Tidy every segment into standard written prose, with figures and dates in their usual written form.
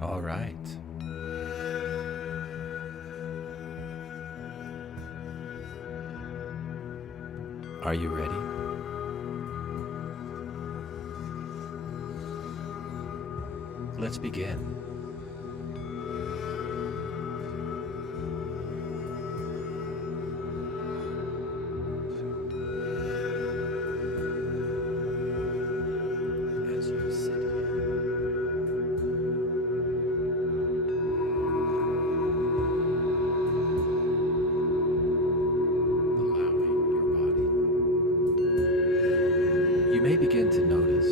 All right. Are you ready? Let's begin. As you sit you may begin to notice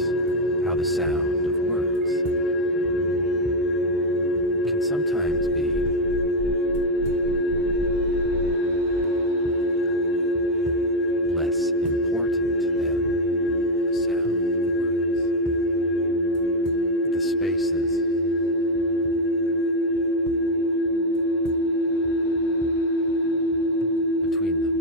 how the sound of words can sometimes be less important than the sound of words. The spaces between them.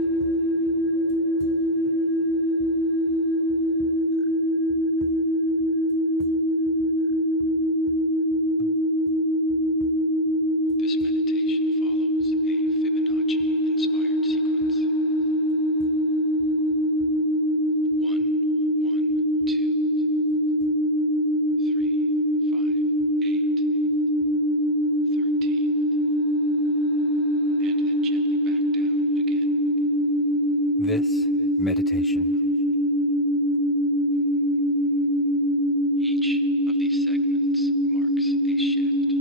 This meditation follows a Fibonacci-inspired sequence. 1, 1, 2, 3, 5, 8, 13, and then gently back down again. This meditation Each of these segments marks a shift,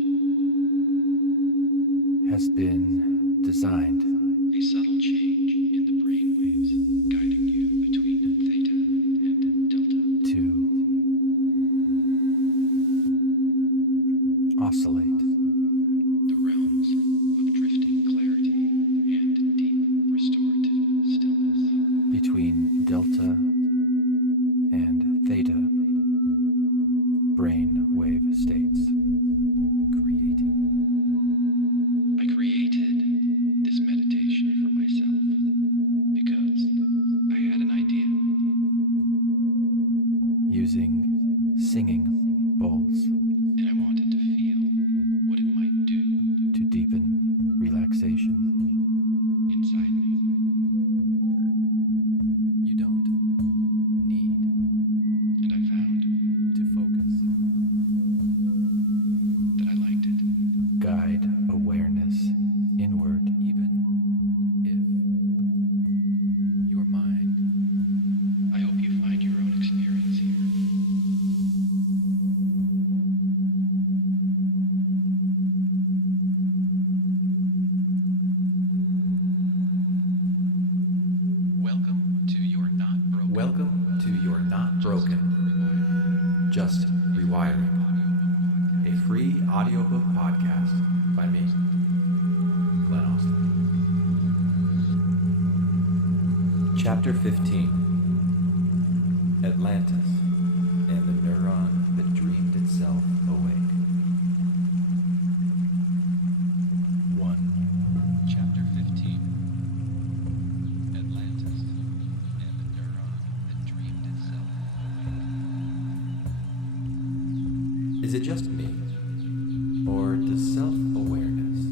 has been designed a subtle change in the brain waves, guiding you between theta and delta. to oscillate The realms of drifting clarity and deep restorative stillness. between delta and theta brain wave states, I created this meditation for myself because I had an idea. using singing bowls And I wanted to feel what it might do to deepen relaxation. inside me. You don't need And I found to focus. that I liked it. Guide awareness inward, even if your mind I hope you find your own experience here. Welcome to Your Not Broken. Just Rewiring, a free audiobook podcast by me, Glenn Ostlund. Chapter 15, Atlantis and the Neuron that dreamed itself awake. 1. Chapter 15. Atlantis and the neuron that dreamed itself awake. Is it just me, or does self-awareness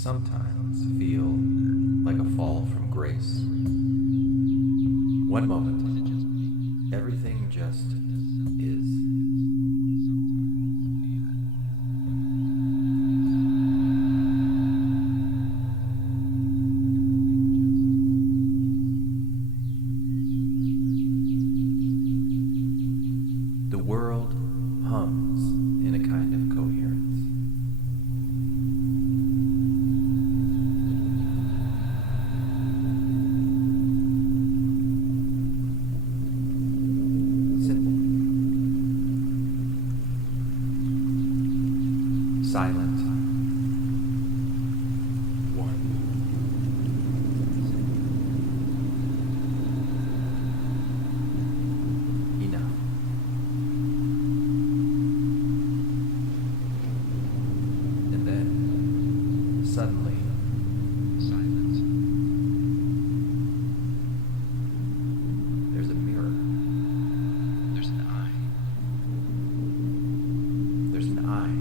sometimes feel like a fall from grace? One moment, everything just is. The world hums in a kind of coherence. Simple. Silent. One. Enough. And then, suddenly, Silence. there's a mirror. There's an eye. There's an eye.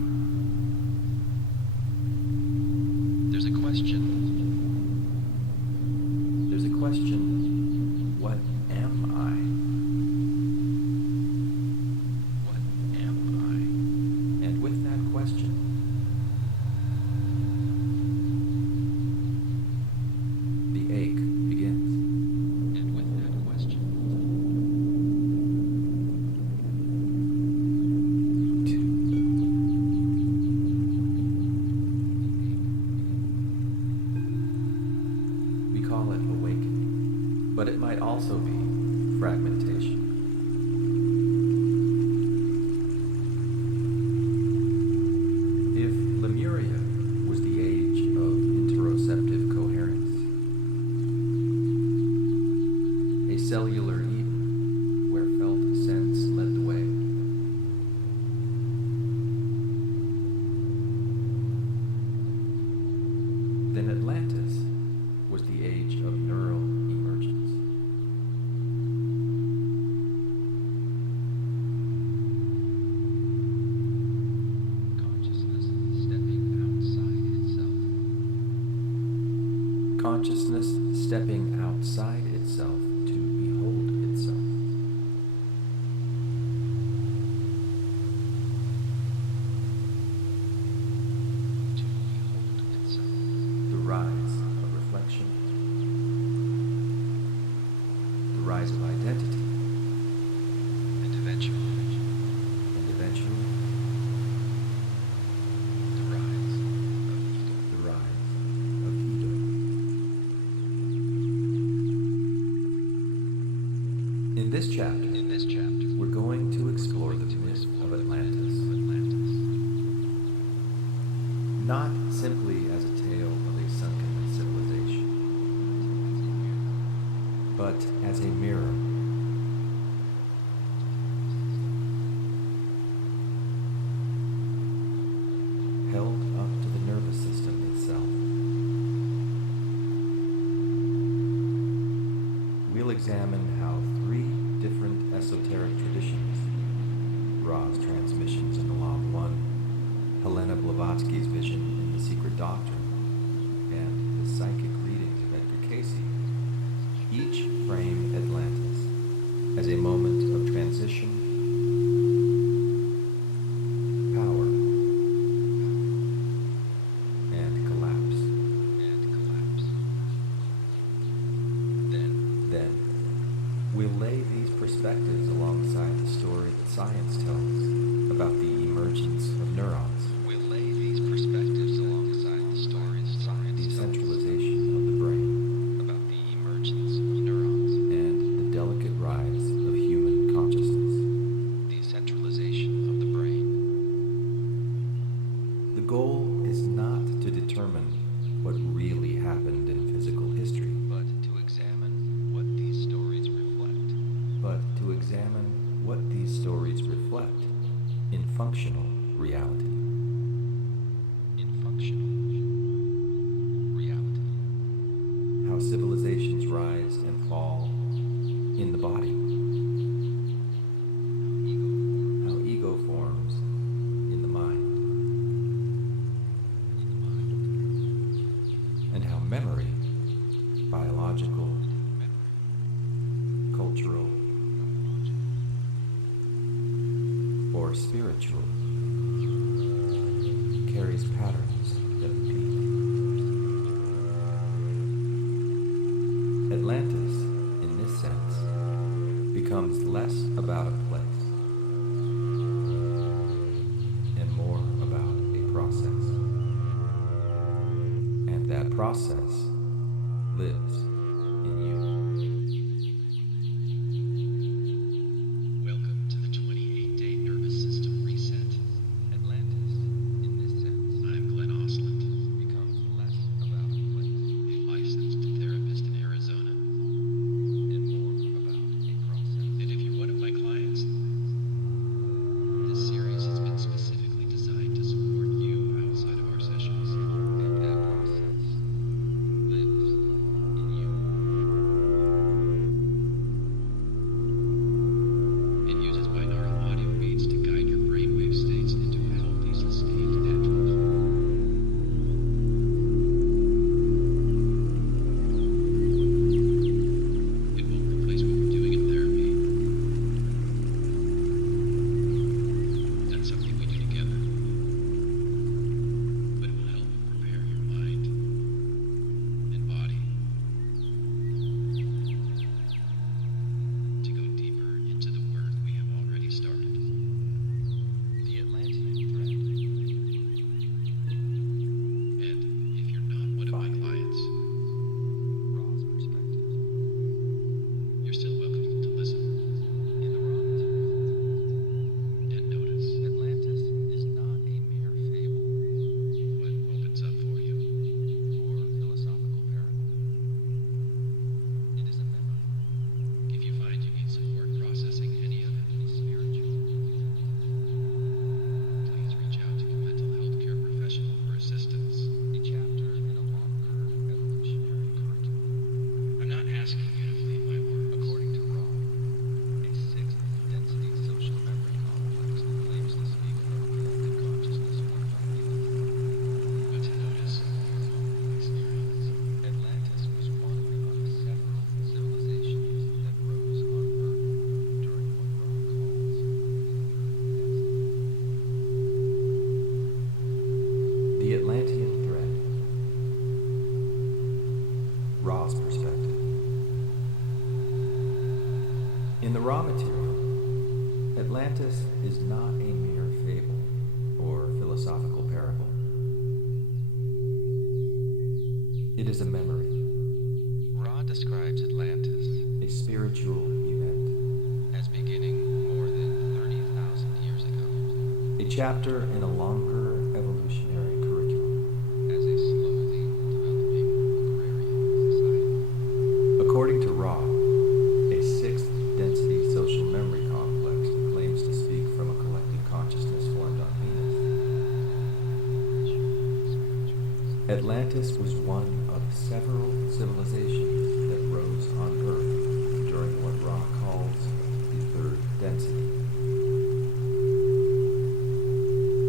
consciousness stepping outside itself to behold itself. The rise of reflection, the rise of identity, And eventually, the rise of ego. the rise of ego. In this chapter, we're going to explore the myth of Atlantis, not simply as a tale of a sunken civilization, but as a mirror. Held up to the nervous system itself. We'll examine how three different esoteric traditions, Ra's transmissions in the Law of One, Helena Blavatsky's vision in The Secret Doctrine, and the psychic readings of Edgar Cayce, each frame Atlantis as a moment of transition, power, and collapse. Then, we'll lay these perspectives alongside the story that science tells about the emergence of neurons, the centralization of the brain, and the delicate rise of human consciousness. The goal is not to determine what really happened in physical history, but to examine what these stories reflect in functional reality. How civilizations rise and fall in the body. How ego forms in the mind. And how memory, biological, cultural, or spiritual, carries patterns that repeat. Atlantis, in this sense, becomes less about a place and more about a process. And that process lives in you. Welcome to the 28-day nervous system reset. Atlantis, in this sense, I'm Glenn Ostlund, becomes less about a place a licensed therapist in Arizona. and more about a process. And if you're one of my clients, this series has been specifically designed to support you outside of our sessions. And that process lives in you. It is a memory, Ra describes Atlantis a spiritual event, as beginning more than 30,000 years ago, a chapter in a longer evolutionary curriculum. as a slowly developing agrarian society. According to Ra, a sixth density social memory complex that claims to speak from a collective consciousness formed on Venus. Atlantis was one of several civilizations that rose on Earth during what Ra calls the third density,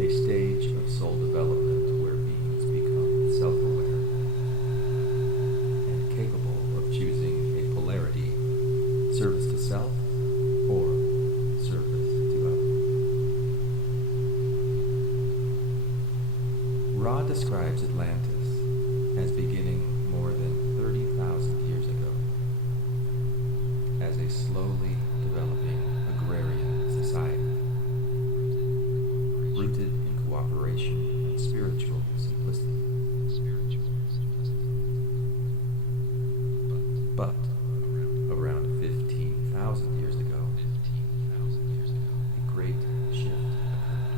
a stage of soul development where beings become self-aware and capable of choosing a polarity, service to self or service to others. Ra describes Atlantis as beginning more than 30,000 years ago, as a slowly developing agrarian society, rooted in cooperation and spiritual simplicity. But around 15,000 years ago, a great shift occurred.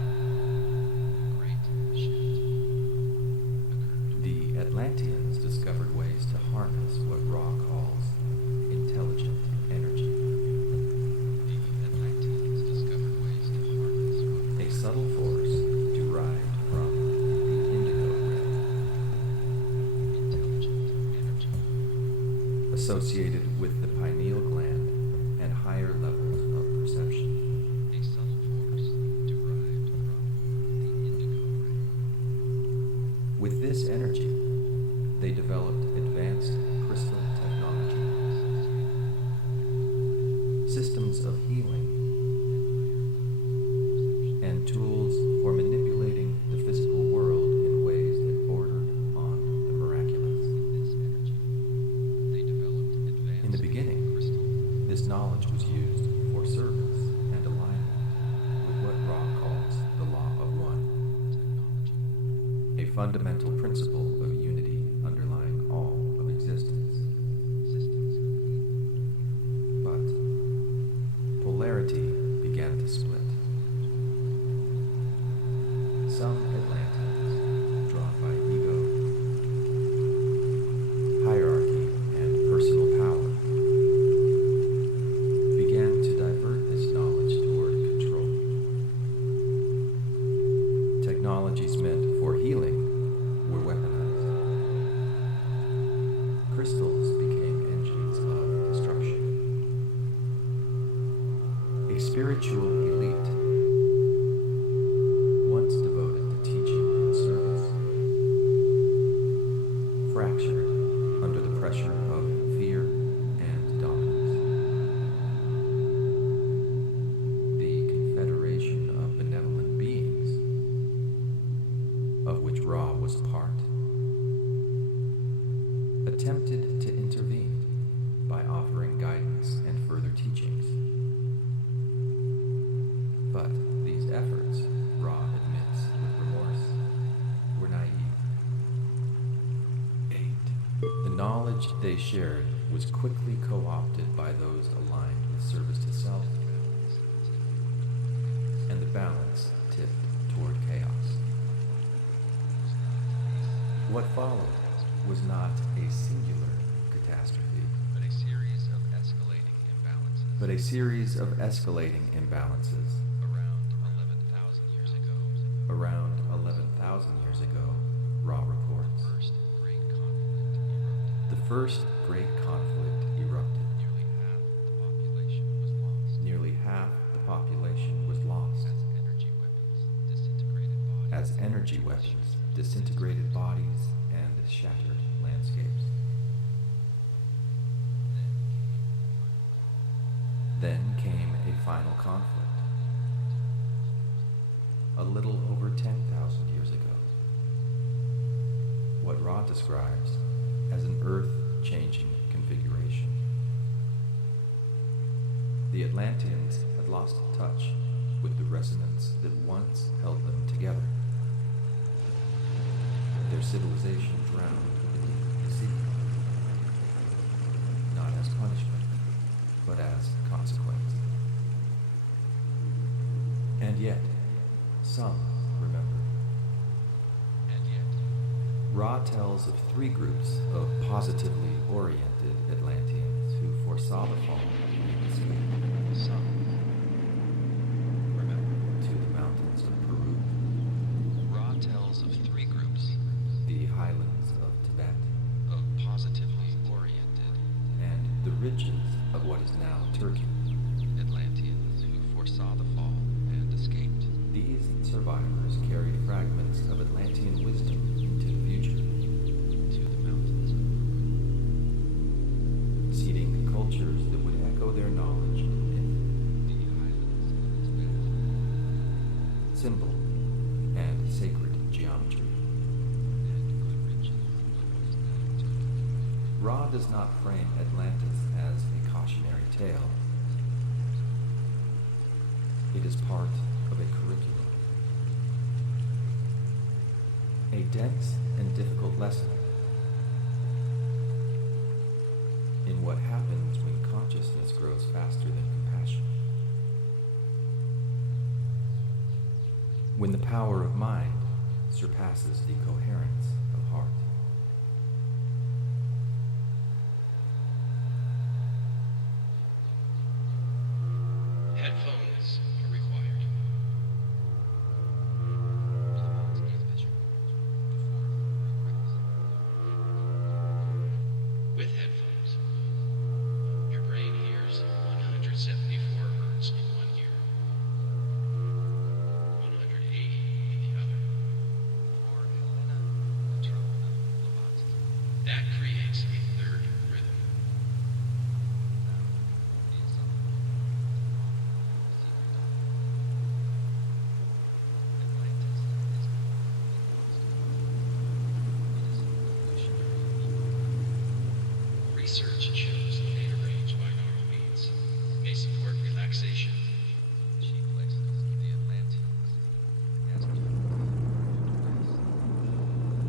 The Atlanteans discovered ways to harness what Ra calls intelligent energy, a subtle force derived from the indigo ray, associated with the pineal gland and higher levels of perception. With this energy, they developed advanced crystal technology, systems of healing, and tools for manipulating the physical world in ways that bordered on the miraculous. In the beginning, this knowledge was used for service and alignment with what Ra calls the Law of One, a fundamental principle of unity underlying all of existence. But polarity began to split. Some Atlanteans, drawn by ego, hierarchy, and personal power, began to divert this knowledge toward control. Technologies meant for healing were weaponized. Crystals became engines of destruction. A spiritual elite, once devoted to teaching and service, fractured under the pressure of fear and dominance. The confederation of benevolent beings, of which Ra was a part, attempted to intervene by offering guidance and further teachings. But these efforts, Ra admits with remorse, were naive. 8. The knowledge they shared was quickly co-opted by those aligned with service to self, and the balance tipped toward chaos. What followed was not a singular catastrophe, but a series of escalating imbalances. Around 11,000 years ago, Ra reports, the first great conflict erupted. Nearly half the population was lost as energy weapons disintegrated bodies and shattered landscapes. Then came a final conflict, a little over 10,000 years ago. What Ra describes as an earth-changing configuration. The Atlanteans had lost touch with the resonance that once held them together. Their civilization drowned beneath the sea. And yet, some remember. And yet, Ra tells of 3 groups of positively oriented Atlanteans who foresaw the fall and escaped some remember. to the mountains of Peru, Ra tells of 3 groups the highlands of Tibet, of positively oriented and the ridges of what is now Turkey. Atlanteans who foresaw the fall and escaped. These survivors carried fragments of Atlantean wisdom into the future, To the mountains of seeding cultures that would echo their knowledge of myth, the highlands of Tibet. symbol, and sacred geometry. And the ridges of what is now Turkey. Ra does not frame Atlantis as a cautionary tale. It is part of a curriculum. A dense and difficult lesson in what happens when consciousness grows faster than compassion. When the power of mind surpasses the coherence of heart. Headphones are required. Blavatsky's vision. The 4th prerequisite. With headphones, your brain hears 174 hertz in one ear, 180 in the other. For Helena Petrovna Blavatsky, that creates a third rhythm. Now, the insomnia. Atlantis is more than lost. It is an evolutionary evil. Research shows that data range binaural beats may support relaxation. She places the Atlanteans as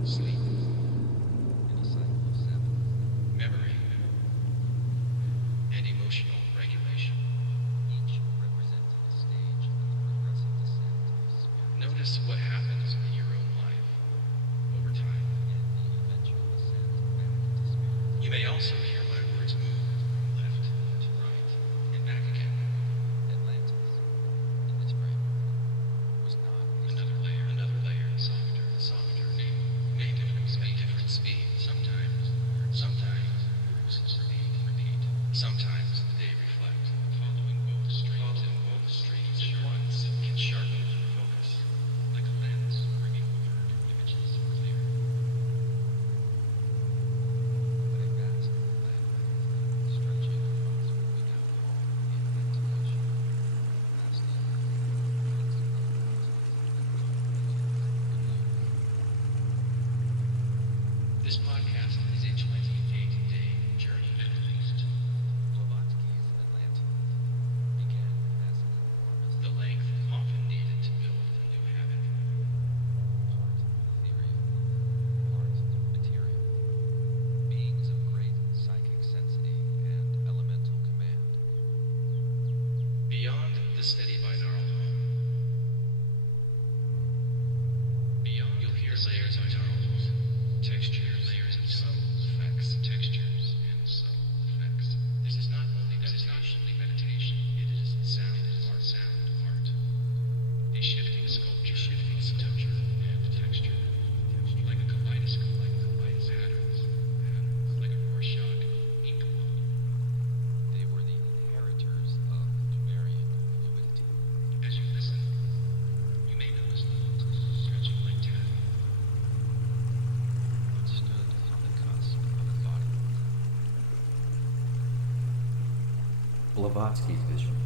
sleep in a cycle of 7. Memory and emotional regulation, each representing a stage in the progressive descent of spirit. Notice what happens in your own life over time. And the eventual descent back into spirit. You may also hear my words move from left to right and back again. Atlantis, in this framework, was not another layer, softer, may different speed. Sometimes words repeat. Sometimes they reflect. Following both streams at once can sharpen focus, like a lens bringing blurred images clear. But a vast landmass stretching across what we now call the Atlantic Ocean, vastly This podcast is a 28-day journey at least. Blavatsky's Atlantis began as an enormous, the length often needed to build a new habit. Part ethereal, part material. Beings of great psychic sensity and elemental command. Beyond the steady binaural hum, you'll hear layers of tones, textures, layers of subtle effects, This is not only meditation, it is sound art. A shifting sculpture, and texture, like a kaleidoscope, patterns, like a Rorschach ink blot. They were the inheritors of Sumerian fluidity. As you listen, you may notice the hooks stretching like taffy. What stood on the cusp of embodiment. Blavatsky's vision,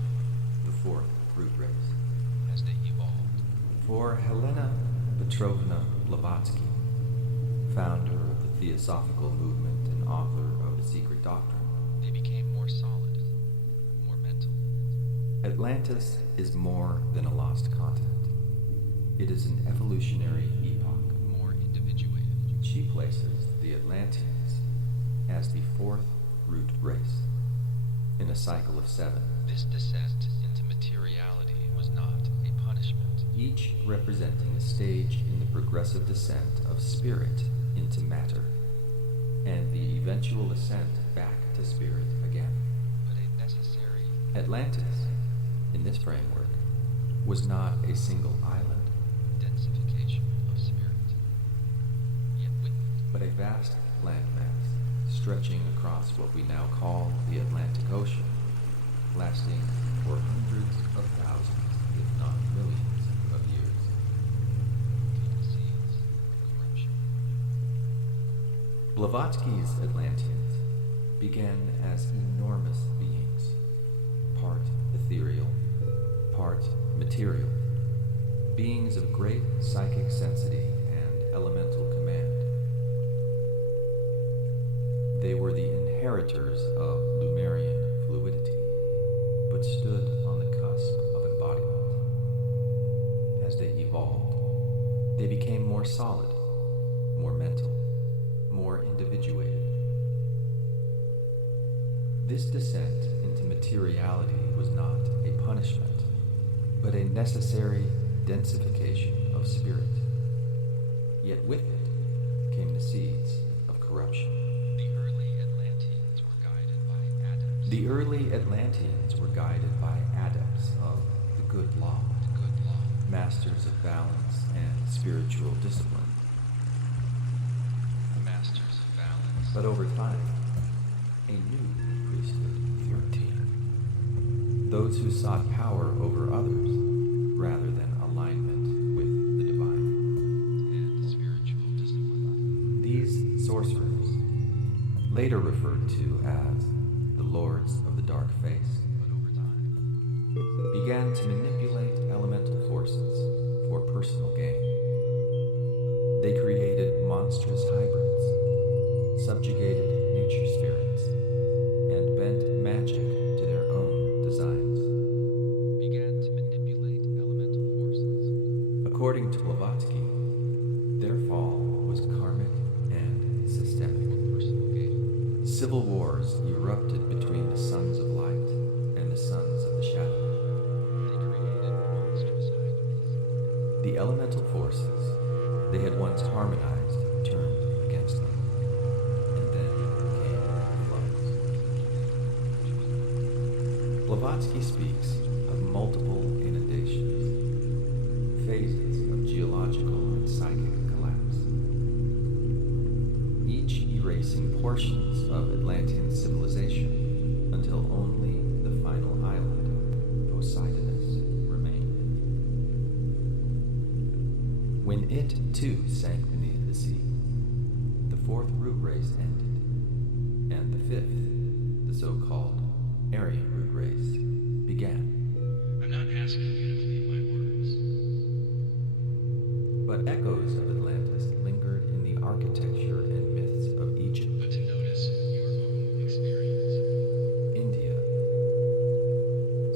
the 4th root race. As they evolved, For Helena Petrovna Blavatsky, founder of the Theosophical movement and author of The Secret Doctrine, they became more solid, more mental. Atlantis is more than a lost continent. It is an evolutionary epoch. More individuated. She places the Atlanteans as the 4th root race in a cycle of 7. This descent into materiality was not a punishment. each representing a stage in the progressive descent of spirit into matter, and the eventual ascent back to spirit again. But a necessary Atlantis, in this framework, was not a single island, densification of spirit, yet with but a vast landmass stretching across what we now call the Atlantic Ocean, lasting for hundreds of thousands, if not millions, of years. the seeds of corruption. Blavatsky's Atlanteans began as enormous beings, part ethereal, part material, beings of great psychic sensity and elemental command. They were the inheritors of Lemurian fluidity, but stood on the cusp of embodiment. As they evolved, they became more solid, more mental, more individuated. This descent into materiality was not a punishment, but a necessary densification of spirit. Yet with it came the seeds of corruption. The early Atlanteans were guided by adepts of the good law, masters of balance and spiritual discipline. masters of balance. But over time, a new priesthood, 13. Those who sought power over others rather than alignment with the divine. And spiritual discipline. These sorcerers, later referred to as the Lords of the Dark Face, But over time, began to manipulate elemental forces for personal gain. They created monstrous hybrids, subjugated nature spirits, and bent magic to their own designs. began to manipulate elemental forces. According to Blavatsky, their fall was karmic and systemic. Personal gain. Civil wars erupted between the sons of light and the sons of the shadow. They created monstrous hybrids. The elemental forces they had once harmonized turned against them, and then came floods. Blavatsky speaks of multiple inundations, phases of geological and psychic collapse, each erasing portions of Atlantean civilization until only the final island, Poseidonus, remained. When it too sank beneath the sea, the fourth root race ended, and the fifth, the so-called Aryan root race, began. I'm not asking you to believe my words. But echoes of Atlantis lingered in the architecture and myths of Egypt, But to notice your own experience. India,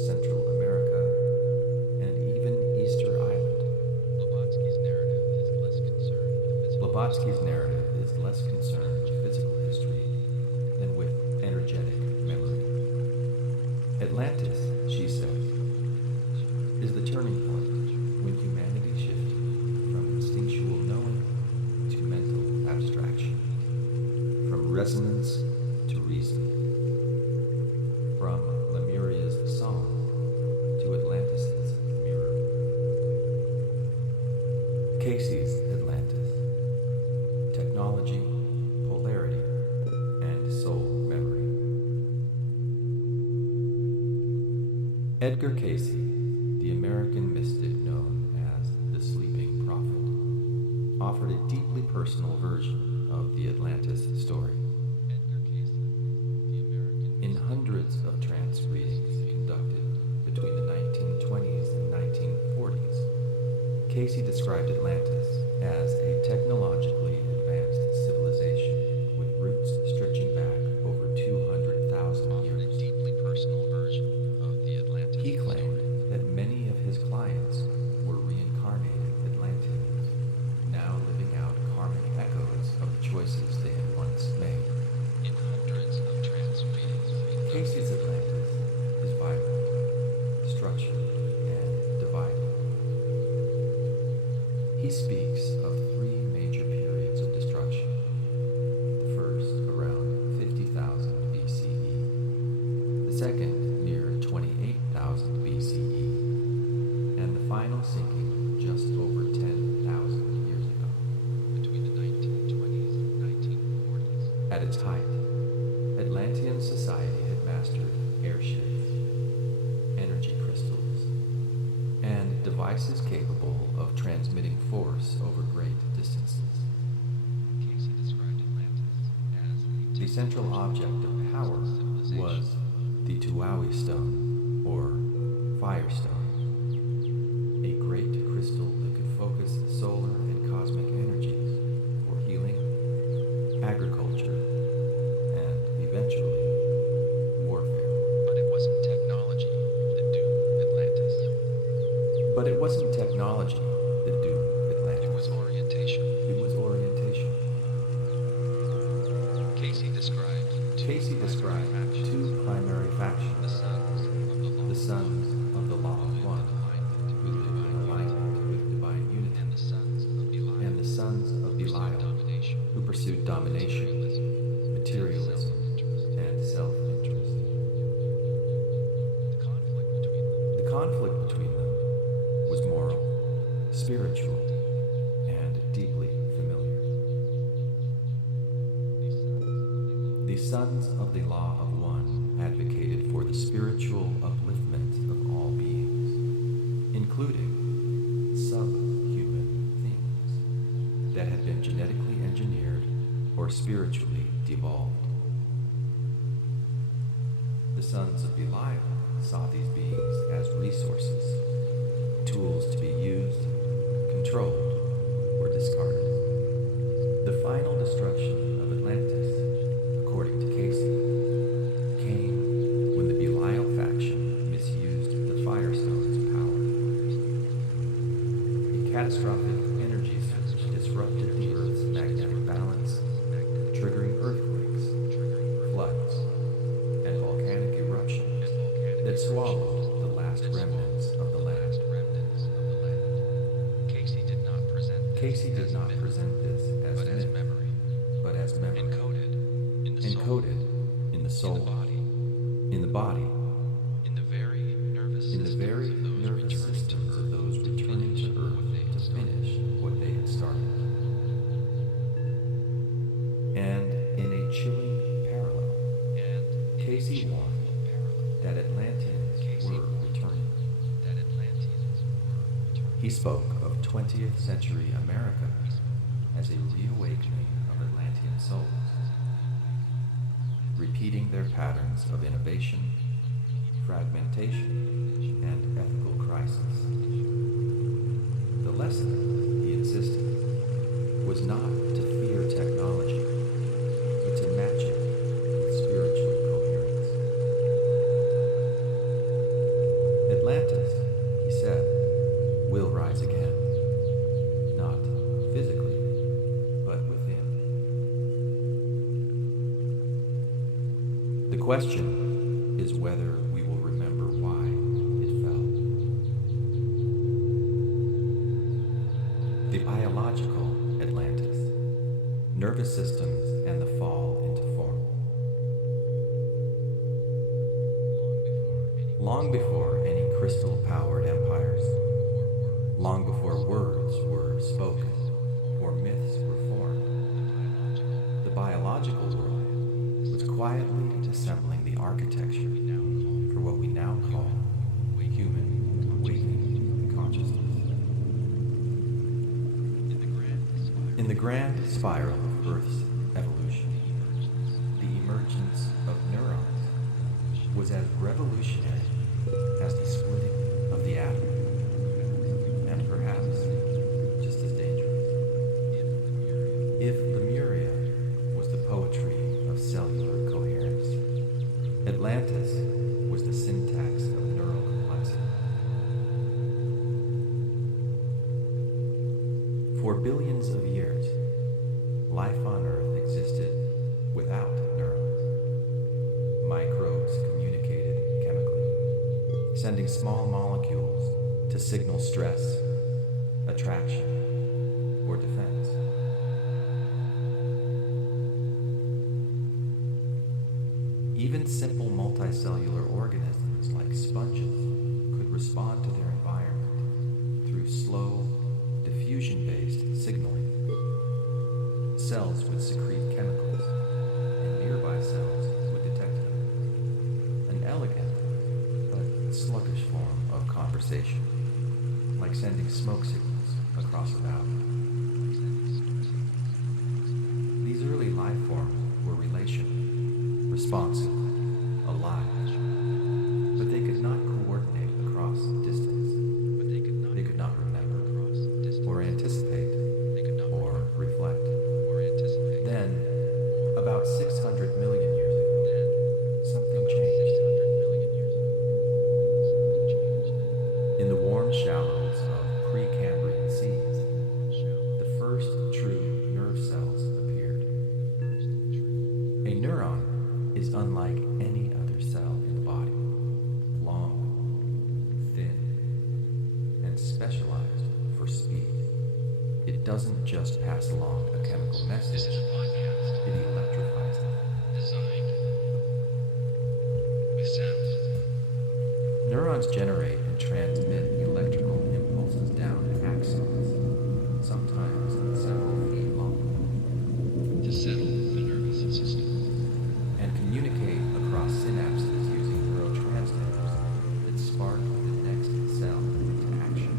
Central America, and even Easter Island. Blavatsky's narrative is less concerned with physical. Blavatsky's narrative is less concerned with physical history than with energetic memory. Atlantis, she says, is the turning point when humanity shifted from instinctual knowing to mental abstraction, from resonance to reason, from Lemuria's song to Atlantis' mirror. Casey's Atlantis: technology, polarity, and soul memory. Edgar Cayce, the American mystic known as the Sleeping Prophet, offered a deeply personal version of the Atlantis story. Edgar Cayce, the American. In hundreds of trance readings conducted between the 1920s and 1940s, Cayce described Atlantis as a technologically advanced civilization with roots stretching back over 200,000 Offered a years. deeply personal version of the Atlantis. He claimed that many of his clients were reincarnated Atlanteans, now living out karmic echoes of the choices they had once made. In hundreds of trance readings. Casey's Atlantis is vibrant, structured, and divided. He speaks of three major periods of destruction. The first around 50,000 BCE, the second near 28,000 BCE, and the final sinking just over 10,000 years ago. Between the 1920s and 1940s. At its height, Atlantean society had mastered airships, energy crystals, and devices capable of transmitting force over great distances. Casey described Atlantis as The central object of power was the Tuaui stone, or firestone, a great crystal that could focus solar and cosmic energies for healing, agriculture, and eventually warfare. But it wasn't technology that doomed Atlantis. But it wasn't technology that doomed Atlantis. It was orientation. It was orientation. Casey described two primary factions. the sons of the law, The sons of the law of one, who lived in alignment with divine unity, and the sons of Belial, and the sons of Belial, domination, who pursued domination, materialism, and self-interest. The conflict between them The conflict between them was moral, spiritual, and deeply familiar. The sons of the law of one advocated for the spiritual upliftment of all beings, including subhuman things that had been genetically engineered or spiritually devolved. The sons of Belial saw these beings as resources, tools to be used, controlled, or discarded. The final destruction of Atlantis, according to Casey, came when the Belial faction misused the Firestone's power. A catastrophic energy surge disrupted the Earth's magnetic balance, triggering earthquakes, floods, and volcanic eruptions that swallowed the last remnants of the land. Casey did not present this as but as myth, memory, but as memory, encoded encoded in the soul, in the body, in the very nervous systems of those returning to Earth to finish what they had started. And in a chilling parallel, Casey warned that Atlanteans were returning. He spoke of 20th century America as a reawakening of Atlantean souls, repeating their patterns of innovation, fragmentation, and ethical crisis. The lesson, he insisted, was not to fear technology, but to match it with spiritual coherence. Atlantis, he said, will rise again, not physically, but within. The question is whether we will remember why it fell. The biological Atlantis, nervous systems, and the fall into form. Long before any crystal-powered empires, long before words were spoken or myths were formed, the biological world was quietly assembling the architecture for what we now call human awakening consciousness. In the grand spiral of Earth's evolution, the emergence of neurons was as revolutionary as the splitting of the atom, and perhaps just as dangerous. If Lemuria was the poetry of cellular coherence, Atlantis was the syntax of neural complexity. For billions of years, life on Earth existed without neurons. Microbes communicated chemically, sending small molecules to signal stress, attraction, Even simple multicellular organisms like sponges could respond to their environment through slow, diffusion-based signaling. Cells would secrete chemicals, and nearby cells would detect them. An elegant but sluggish form of conversation, like sending smoke signals across a valley. These early life forms were relational, responsive, alive, but they could not coordinate across distance. They could not remember, or anticipate, or reflect. Then, about 600 million years ago, something changed. In the warm shallows of Precambrian seas, the first true nerve cells appeared. A neuron is unlike any other cell in the body, long, thin, and specialized for speed. It doesn't just pass along a chemical message, This is a podcast it electrifies them. designed with sound. Neurons generate and transmit electrical impulses down axons, sometimes several feet long, To settle the nervous system. and communicate across synapses using neurotransmitters that spark the next cell into action.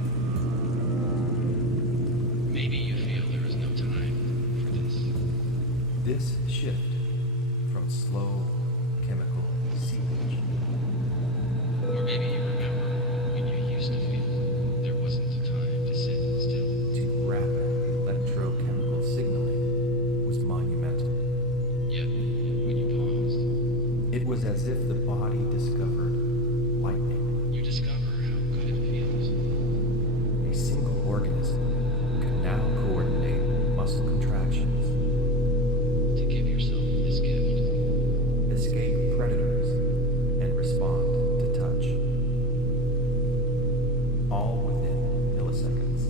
Maybe you feel there is no time for this. This shift from slow chemical seepage Or maybe you remember when you used to feel there wasn't time to sit still. to rapid electrochemical signaling was monumental. Yet, when you paused, It was as if the body discovered lightning. you discover how good it feels. A single organism could now coordinate muscle contractions, To give yourself this gift. escape predators, and respond to touch. All within milliseconds.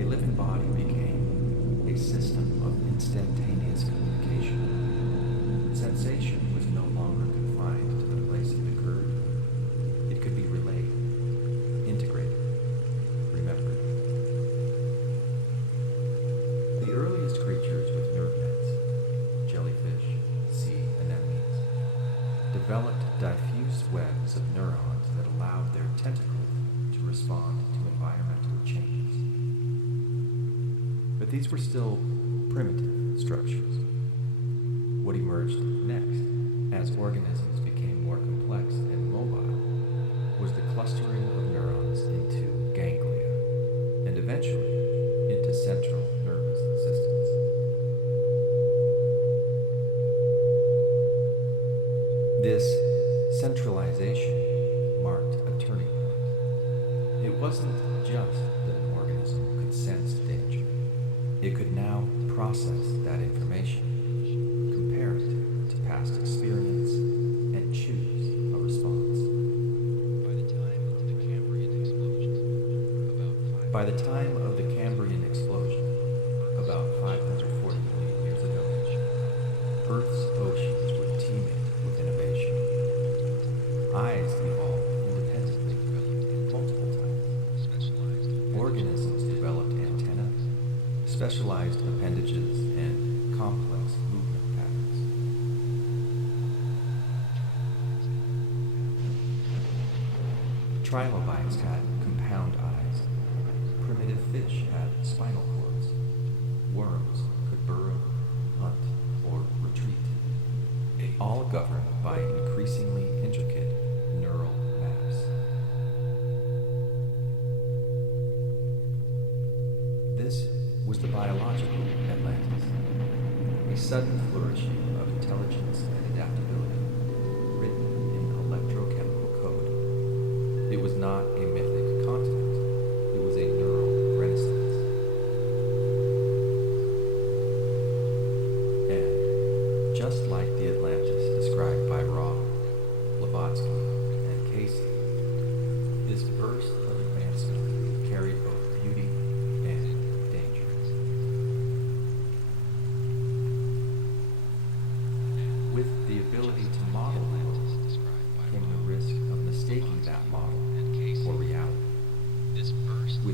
A living body became a system of instantaneous communication. Sensation was no longer confined to the place it occurred. It could be relayed, integrated, remembered. The earliest creatures with nerve nets, jellyfish, sea anemones, developed diffuse webs of neurons that allowed their tentacles to respond to environmental changes. But these were still primitive structures. What emerged next, as organisms became more complex and mobile, was the clustering of neurons into ganglia, and eventually into central nervous systems. This centralization marked a turning point. It wasn't just that an organism could sense danger. It could now process that information, compare it to past experience, and choose a response. By the time of the Cambrian explosion, By the time of the Cambrian explosion, about 540 million years ago, Earth's oceans were teeming with innovation. Eyes evolved independently multiple times. Organisms developed antennae, specialized appendages, and complex movement patterns. Trilobites had compound eyes. Primitive fish had spinal cords. Worms could burrow, hunt, or retreat. All governed by increasingly intricate neural maps. This was the biological Atlantis, a sudden flourishing of intelligence and adaptability, written in electrochemical code. It was not a mythic continent, it was a neural renaissance. And, just like the Atlantis described by Roth, Blavatsky, and Casey, this burst of advancement carried both beauty and danger.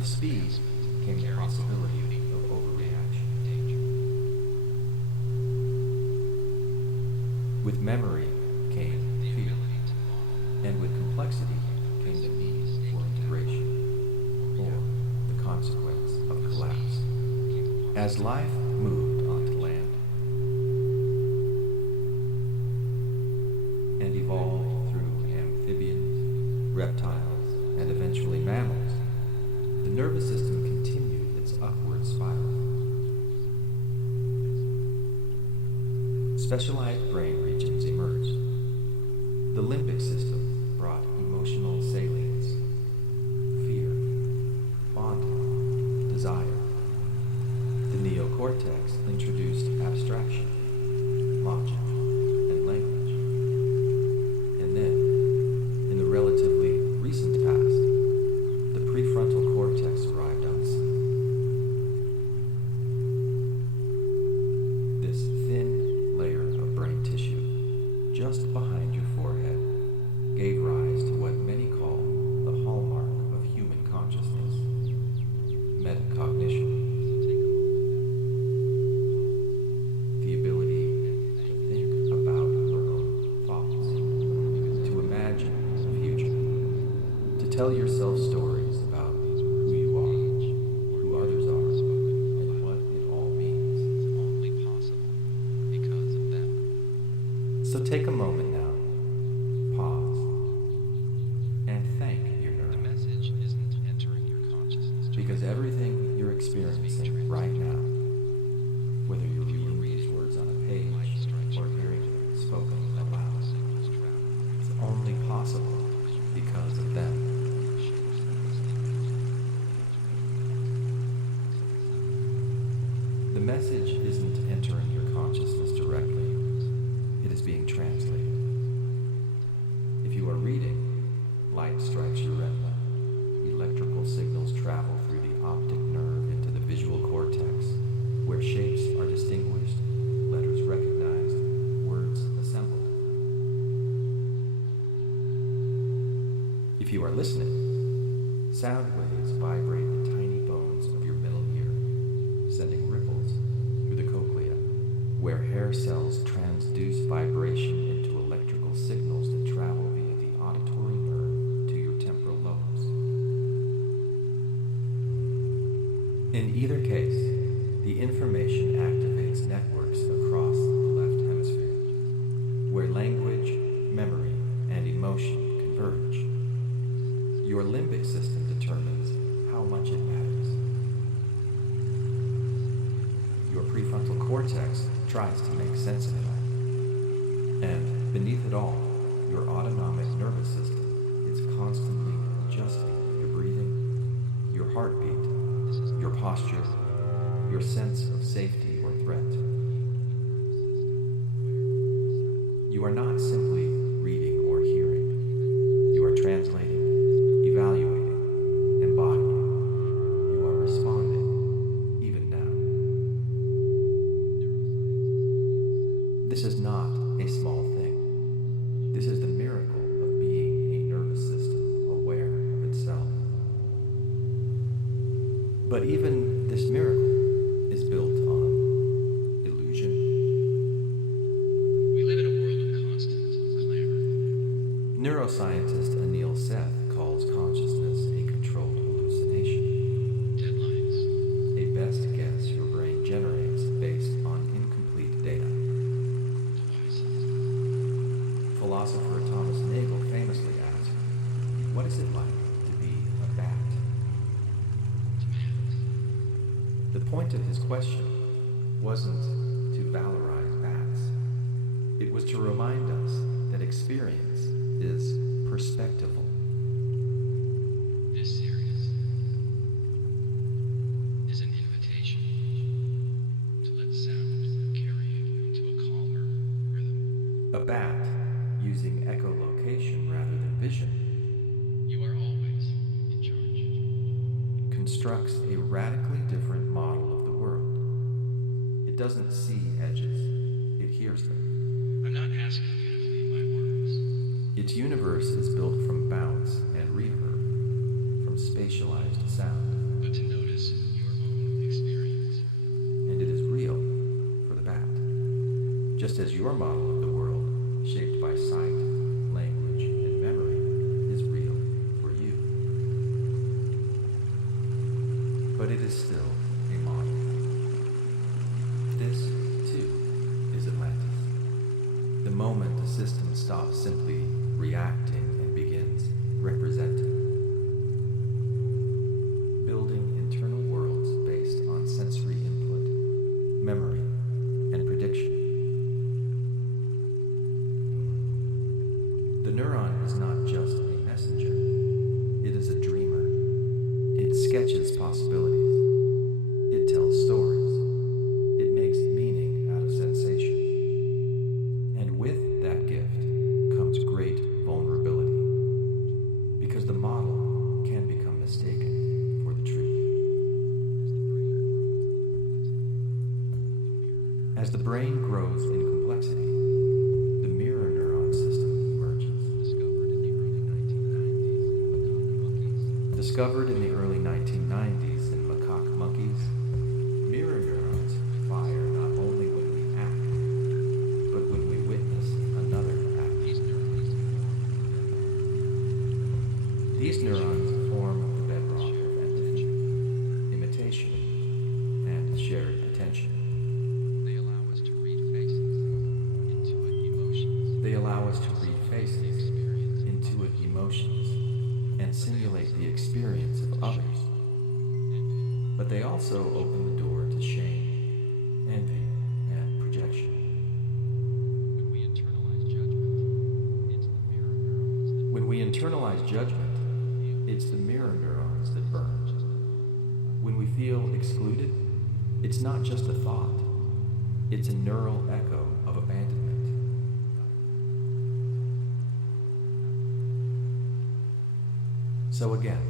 speed came the possibility of overreaction. With memory came fear, and with complexity came the need for integration, or the consequence of collapse. As life moved onto land and evolved through amphibians, reptiles, and eventually mammals, the nervous system continued its upward spiral. Specialized brain regions emerged. The limbic system brought emotional salience, fear, bonding, desire. The neocortex introduced abstraction, logic, and language. And then, in the relatively recent past, the prefrontal cortex arrived on scene. This thin layer of brain tissue, just behind your forehead, gave rise to what many call the hallmark of human consciousness, metacognition. The ability to think about your own thoughts, to imagine the future, to tell yourself stories about who you are, who others are, and what it all means. It's only possible because of them. So take a moment now, pause, and thank your The nerve, message isn't entering your consciousness. because everything you're experiencing right now, whether you're reading these words on a page or hearing them spoken aloud, is only possible because of them. The message isn't entering your consciousness directly. It is being translated. If you are reading, light strikes your retina. Electrical signals travel through the optic nerve into the visual cortex, where shapes are distinguished, letters recognized, words assembled. If you are listening, sound waves vibrate the tiny bones of your middle ear, sending ripples through the cochlea, where hair cells transduce vibration into electrical signals that travel via the auditory nerve to your temporal lobes. In either case, the information activates networks across the left hemisphere, where language, memory, and emotion converge. Your limbic system determines how much it matters. Your prefrontal cortex tries to make sense of it all. And beneath it all, your autonomic nervous system is constantly adjusting your breathing, your heartbeat, your posture, your sense of safety or threat. You are not simply reading or hearing. You are translating, evaluating, embodying. You are responding, even now. This is not a small thing. This is the miracle of being a nervous system aware of itself. But even this miracle is built on illusion. We live in a world of constant clamor. Neuroscientist Anil Seth calls consciousness a controlled hallucination, Deadlines, a best guess your brain generates based on incomplete data. devices, Philosopher Thomas Nagel famously asked, "What is it like to be a bat?" demands. The point of his question wasn't to valorize bats. It was to remind us that experience is perspectival. This series is an invitation to let sound carry you into a calmer rhythm. A bat, using echolocation rather than vision, You are always in charge. constructs a radically different model of the world. It doesn't see edges, it hears them. I'm not asking you to believe my words. Its universe is built from bounce and reverb, from spatialized sound. your model of the world, shaped by sight, language, and memory, is real for you. But it is still a model. This, too, is Atlantis. The moment the system stops simply reacting and begins representing. Building internal worlds based on sensory input, memory, and prediction. The neuron is not just a messenger, it is a dreamer. It sketches possibilities. It tells stories. It makes meaning out of sensation. And with that gift comes great vulnerability, because the model can become mistaken for the truth. As the brain grows in complexity, the mirror neuron system emerges. Discovered in the early 1990s in macaque monkeys, mirror neurons fire not only when we act, but when we witness another act. These neurons form the bedrock of empathy, imitation, and shared attention. They allow us to read faces, intuit emotions. They allow us to read faces, intuit emotions, and simulate the experience of others. But they also open the door to shame, envy, and projection. When we internalize judgment, it's the mirror neurons that When we internalize judgment, it's the mirror neurons that burn. When we feel excluded, it's not just a thought, it's a neural echo of abandonment. So again,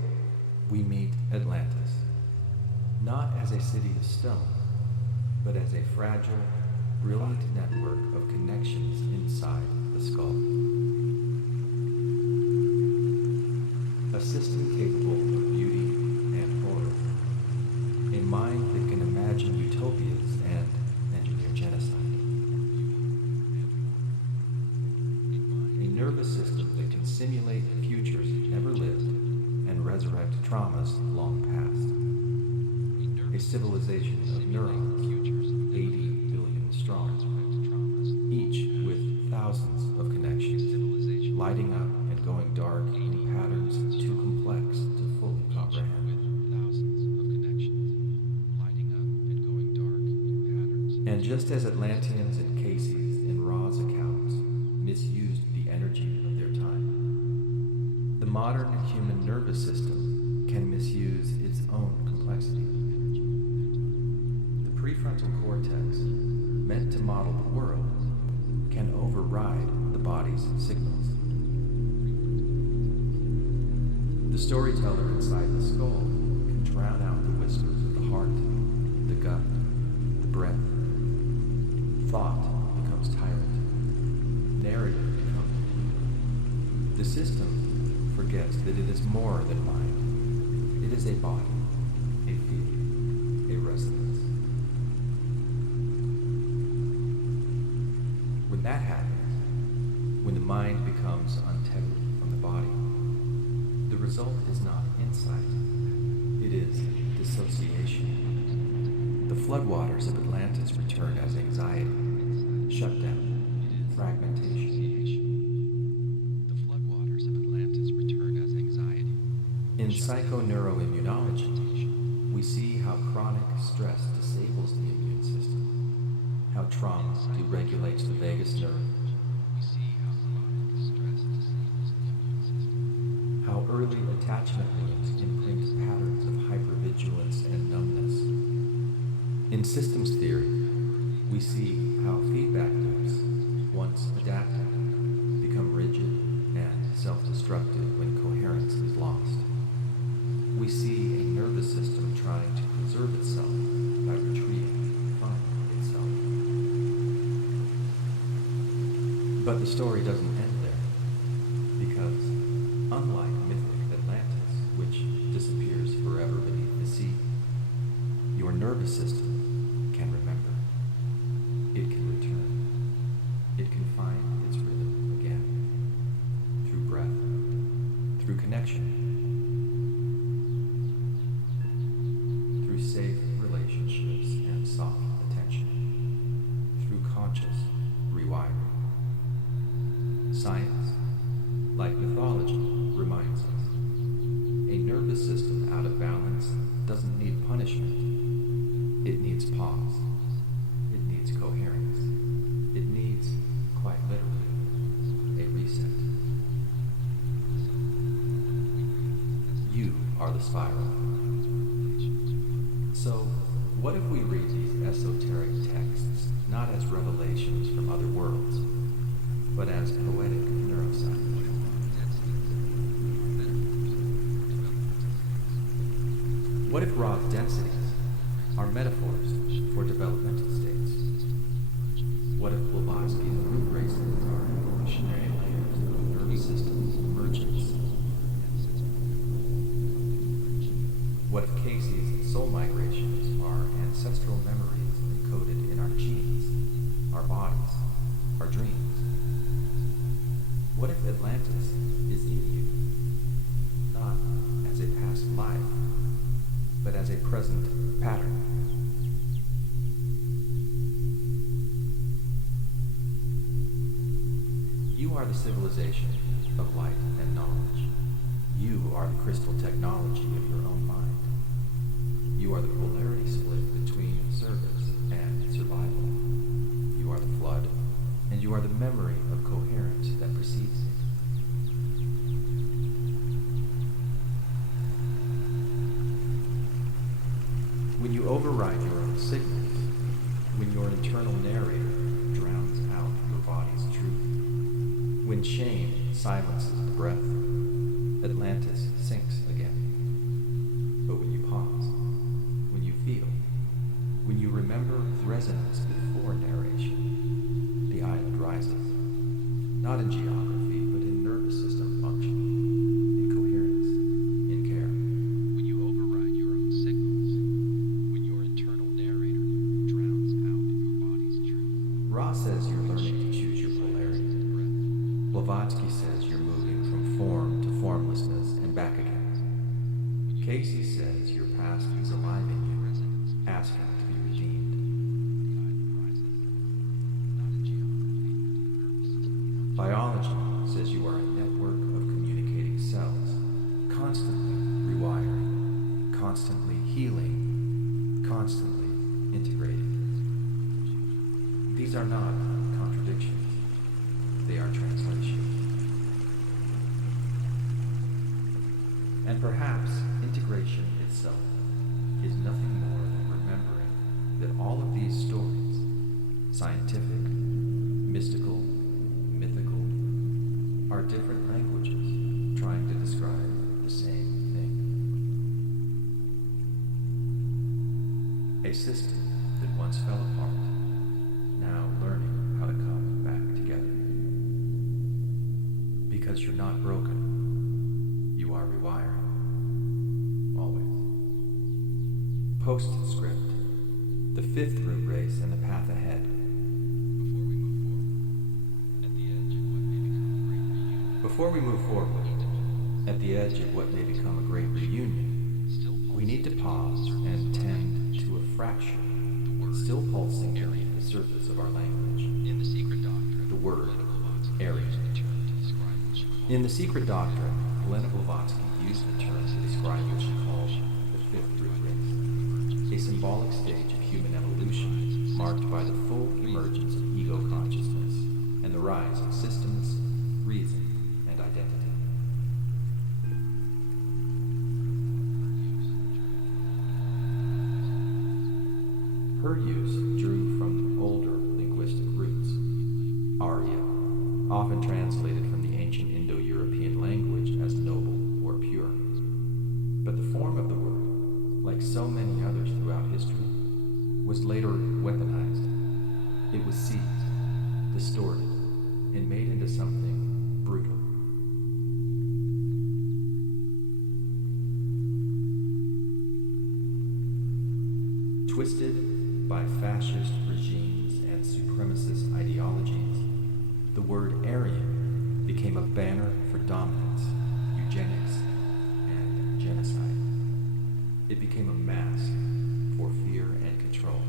we meet Atlantis, not as a city of stone, but as a fragile, brilliant network of connections inside the skull. A system capable of beauty and horror, a mind that can imagine utopias and engineer genocide, a nervous system that can simulate futures never lived and resurrect traumas long past. A civilization of neurons, 80 billion strong, each with thousands of connections, lighting up and going dark in patterns too complex to fully comprehend. And just as Atlanteans and Casey's in Ra's accounts misused the energy of their time, the modern human nervous system can misuse its own complexity. The prefrontal cortex, meant to model the world, can override the body's signals. The storyteller inside the skull can drown out the whispers of the heart, the gut, the breath. Thought becomes tyrant. Narrative becomes. The system forgets that it is more than mind. It is a body, a feeling, a resonance. When that happens, when the mind becomes untethered from the body, the result is not insight, it is dissociation. The floodwaters of Atlantis return as anxiety, shutdown, fragmentation. The floodwaters of Atlantis return as anxiety. In psychoneuroimmunology, we see how chronic stress disables the immune system, how trauma deregulates the vagus nerve, We see how chronic stress disables the immune system. how early attachment wounds imprint patterns of hypervigilance and numbness. In systems theory, we see how feedback loops, once adaptive, become rigid and self-destructive when coherence is lost. We see a nervous system trying to preserve itself by retreating from itself. But the story doesn't end there, because unlike mythic Atlantis, which disappears forever beneath the sea, your nervous system can remember. It can return. pause. It needs coherence. It needs, quite literally, a reset. You are the spiral. So, what if we read these esoteric texts not as revelations from other worlds, but as poetic neuroscience? What if raw densities are metaphors for developmental states? What if Blavatsky's root races are evolutionary layers of nervous systems emergence? What if Casey's soul migrations are ancestral memories encoded in our genes, our bodies, our dreams? What if Atlantis is in you, not as a past life, but as a present pattern? You are the civilization of light and knowledge. You are the crystal technology of your own mind. You are the polarity split between service and survival. You are the flood, and you are the memory of coherence that precedes it. When you override your own signals, when your internal narrator drowns out your body's truth, when shame silences the breath, Atlantis sinks again. But when you pause, when you feel, when you remember resonance before narration, the island rises, not in geography, but in nervous system function, in coherence, in care. When you override your own signals, when your internal narrator drowns out your body's truth. Ra says you're learning to choose your polarity. Blavatsky says you're moving from form to formlessness and back again. Casey says your past is alive in you, asking to be redeemed. Biology says you are a network of communicating cells, constantly rewiring, constantly healing, constantly integrating. These are not contradictions. They are translations. And perhaps integration itself is nothing more than remembering that all of these stories, scientific, mystical, mythical, are different languages trying to describe the same thing. A system that once fell apart, now learning how to come back together. Because you're not broken, you are rewiring. Always. Postscript. The fifth root race and the path ahead. Before we move forward, at the edge of what may become a great reunion, we need to pause and tend to a fracture, still pulsing beneath the surface of our language. The word, Aryan. In The Secret Doctrine, Glenn Ostlund used the term to describe what she called the fifth root race, a symbolic stage of human evolution marked by the full emergence of ego consciousness and the rise of systems, reason, and identity. Her use drew from older linguistic roots. Arya, often translated from the ancient Indo-European language as noble or pure. But the form of the word, like so many others throughout history, was later weaponized. It was seized, distorted, and made into something brutal. Twisted by fascist regimes and supremacist ideologies, the word Aryan became a banner for dominance, eugenics, and genocide. It became a mask for fear and control.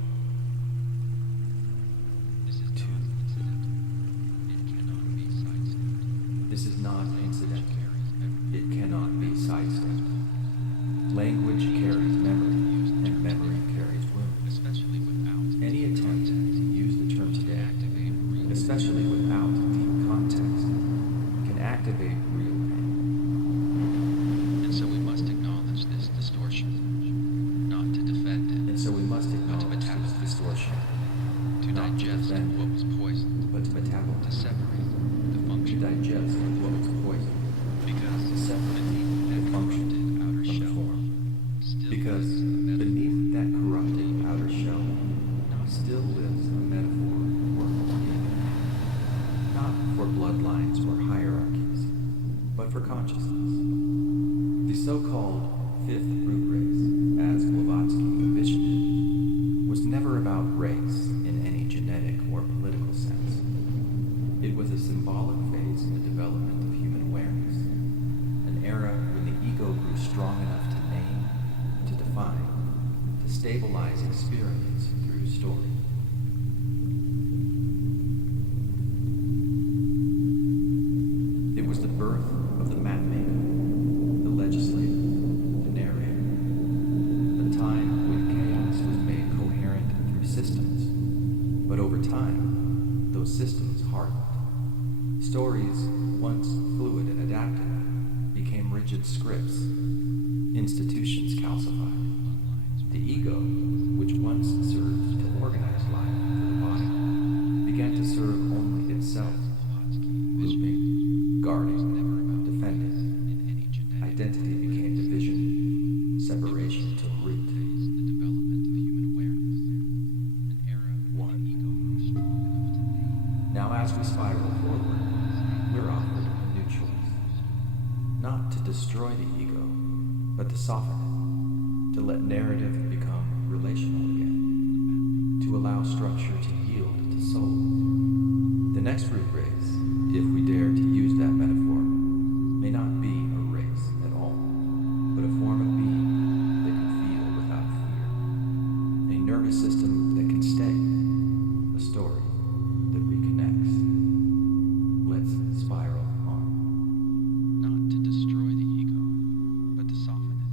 This is not incidental. It cannot be sidestepped. Language carries memory, and memory carries wounds. especially without deep context, can activate real pain. And so we must acknowledge this distortion, not to defend it, And so we must but to acknowledge this metabolize distortion, to not to digest defend what was poisoned, but to to metabolize, separate the to function, digest what was poisoned, because to separate beneath that the function corrupted outer from the shell form. still Because lives a metaphor beneath that corrupted outer shell still lives a metaphor for organic, not for bloodlines or hierarchies, but for consciousness. The so-called fifth root race, as Blavatsky envisioned it, was never about race in any genetic or political sense. It was a symbolic phase in the development of human awareness, an era when the ego grew strong enough to name, to define, to stabilize experience through story. It was the birth of the mapmaker, the legislator, the narrator, a time when chaos was made coherent through systems, but over time, those systems hardened. Stories, once fluid and adaptive, became rigid scripts. Institutions calcified. The ego, which once served to organize life for the body, began to serve only itself, looping, guarding, defending. Identity became division, separation took root. the development of human awareness, an era when the ego grew strong enough to name. Now as we spiral forward, we're offered a new choice. Not to destroy the ego, but to soften it, to let narrative become relational again, to allow structure to yield to soul. The next root race, if we dare to use that metaphor, may not be a race at all, but a form of being that can feel without fear, a nervous system that can stay, a story that reconnects. Let's spiral on. Not to destroy the ego, but to soften it,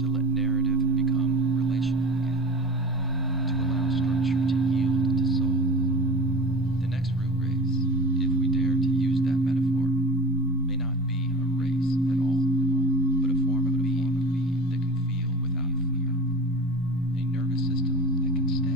to let narrative become relational again, to allow structure to yield to soul. The next root race, if we dare to use that metaphor, may not be a race at all, but a form of being that can feel without fear, a nervous system that can stay.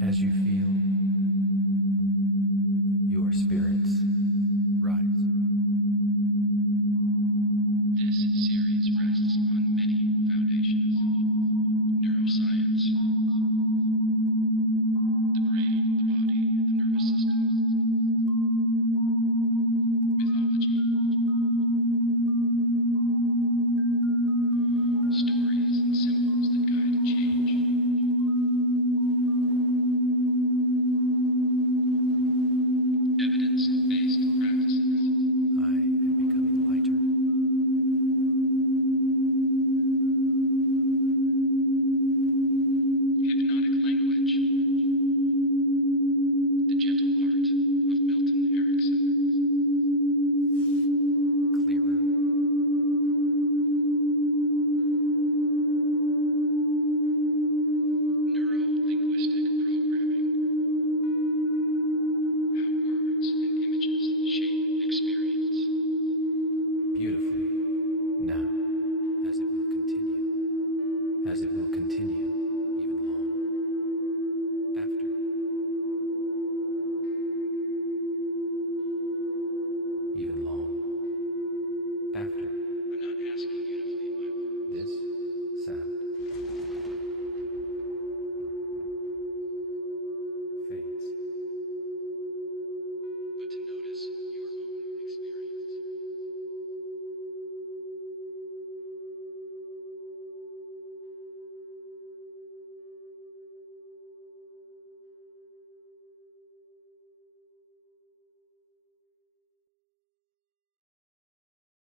As you